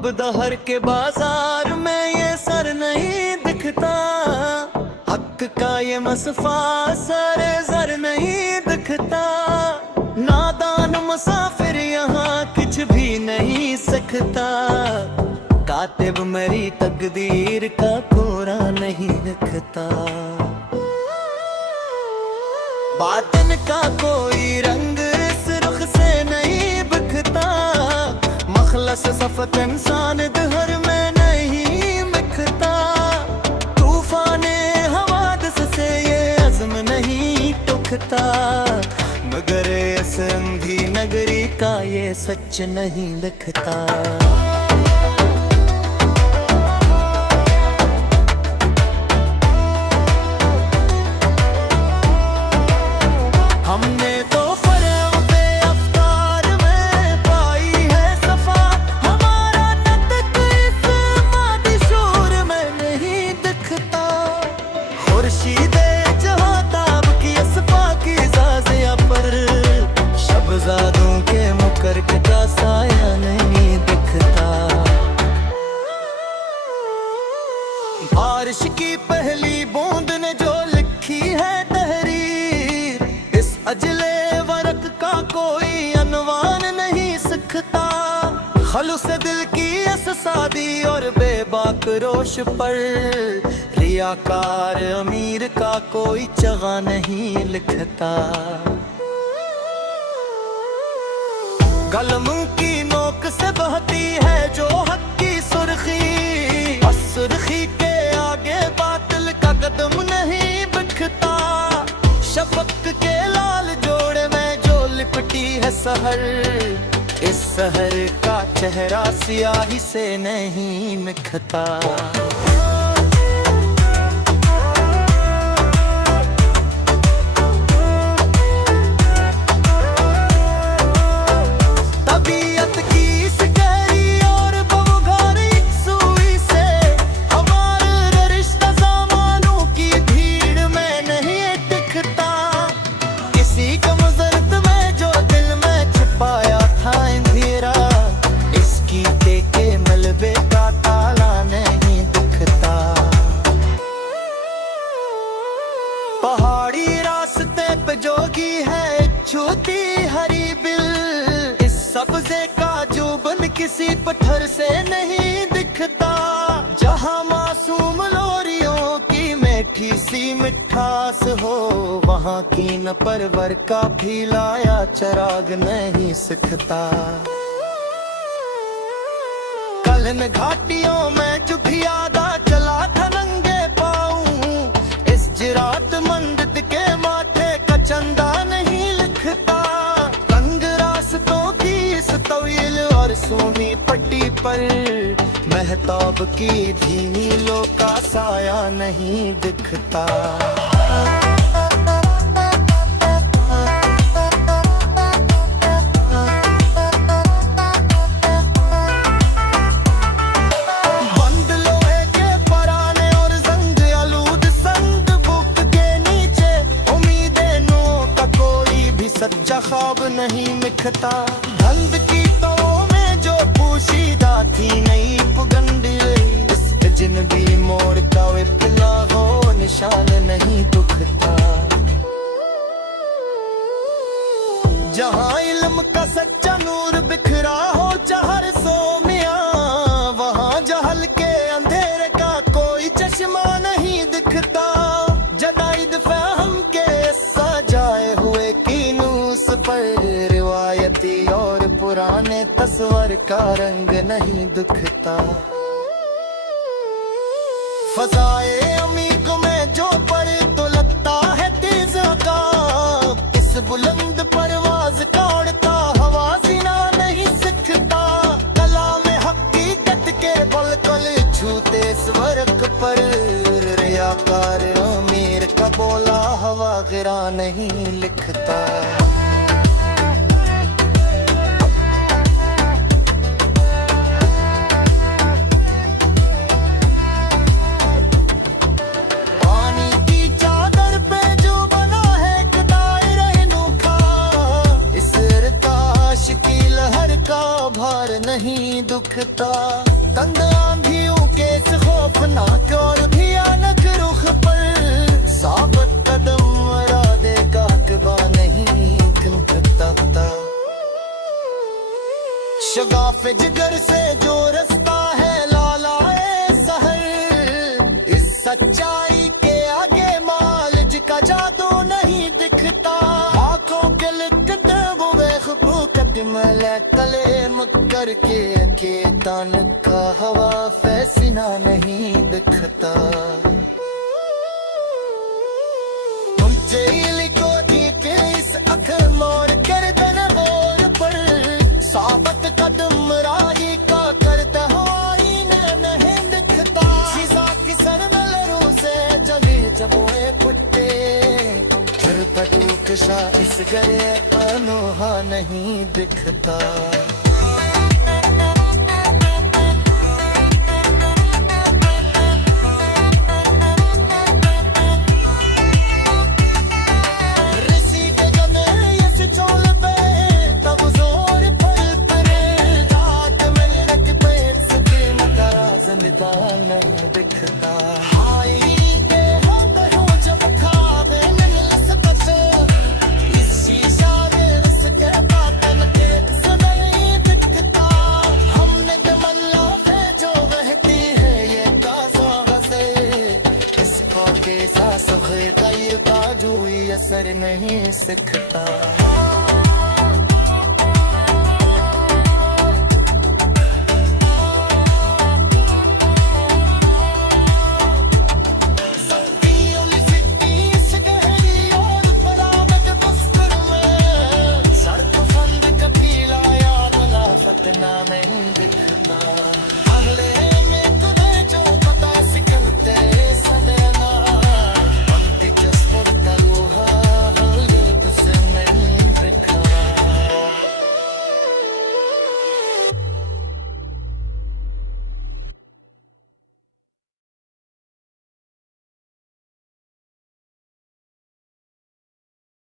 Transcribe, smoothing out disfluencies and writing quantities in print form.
अब दहर के बाजार में ये सर नहीं दिखता, हक का ये मसफा सरे जर नहीं दिखता। नादान मुसाफिर यहाँ कुछ भी नहीं सकता, कातिब मेरी तकदीर का कोरा नहीं लिखता। बातिन का कोई रंग इस रुख से नहीं बिखता, मखलस सफत इंसान दहर में नहीं मिखता। तूफाने हवादिस से ये अज़्म नहीं टुकता, मगर इस अंधी नगरी का ये सच नहीं लिखता। हमने तो फरेब पे अफ्तार में पाई है सफा, हमारा नतक इस मादी शोर में नहीं दिखता। खुर्शीदे जहाँ ताब की असफा की ज़ाज़िया पर, शबज़ादों के मुकर्क का साया नहीं दिखता। बारिश की पहली बूंद ने जो लिखी है तहरीर, इस अजले वरक का कोई अनवान नहीं सिखता। खलूस दिल की इस सादी और बेबाक रोश पर, रियाकार अमीर का कोई चगा नहीं लिखता। कलम की नोक से बहती है जो हक की सुर्खी, और सुर्खी के आगे बातिल का कदम नहीं बिखता। शफक के लाल जोड़े में जो लिपटी है सहर, इस सहर का चेहरा सियाही से नहीं निखरता। तबीयत की इस गहरी और बवघारी सुई से, हमारा रिश्ता ज़मानों की भीड़ में नहीं दिखता। किसी कम ज़र्द में जो दिल में छिपाया था अंधेरा, इसकी टेके मलबे का ताला नहीं दिखता। पहाड़ी रास्ते पे जोगी है छूती हरी बिल, इस सब्ज़े का जुबन किसी पत्थर से नहीं दिखता। जहाँ मासूम लोरियों की मीठी सी मिठास हो, वहाँ की न परवर का फैलाया चिराग नहीं सिखता। कलन घाटियों में जुभियादा चला था नंगे पाऊं, इस जिरात मंद के माथे का चंदा नहीं लिखता। तंग रास्तों की इस तवील और सूनी पट्टी पर, महताब की धीमी लो का साया नहीं दिखता। बंद लोहे के पराने और जंग आलूद संग बुक के नीचे, उम्मीदें नो का कोई भी सच्चा ख्वाब नहीं मिखता। धंध की तो में जो पोशीदा थी नई पुगंड, इस जिंदगी मोड़ का वे पिला हो निशान नहीं दुखता। जहाँ इल्म का सच्चा नूर बिखरा हो चाहर सो मियाँ, वहाँ जहल के अंधेरे का कोई चश्मा नहीं दिखता। जदाइद फहम के सजाए हुए कीनूस पर, रिवायती और पुराने तस्वर का रंग नहीं दिखता। फजाए अमीक में जो पर तो लगता है तेज का, इस बुलंद परवाज का उड़ता हवा जीना नहीं सिखता। कलाम हकीकत के बलकल छूते स्वर्ग पर, रियाकार अमीर का बोला हवा गिरा नहीं लिखता। भार नहीं दुखता। तंग आंधियों के इस खौफनाक और भयानक रुख पर साबित कदम इरादे का अकबा नहीं थमता। शगाफ जिगर से जो रास्ता है लालाए सहर, इस सच्चाई के आगे मालिज का जादू नहीं दिखता। आंखों के लिकट वो बेखबू कदम कले मकर के तान का हवा फैसना नहीं दिखता। मुझे लिखो के इस अख मोर कर दन बोर पर साबत कदम राही का करता हुआई नहीं दिखता। शीशा की सर नलरू से जली जबोए पुट्टे फिर पटूक सा इस गरे अनोहा नहीं दिखता। नहीं दिखता हाई के हम कहो जब खावे नलसपत इस शीशा में उसके बातन के सुना नहीं दिखता। हमने तमन्ना पे जो बहती है ये कासा से इसको के सास का ये बाजू असर नहीं सिखता। इतना नहीं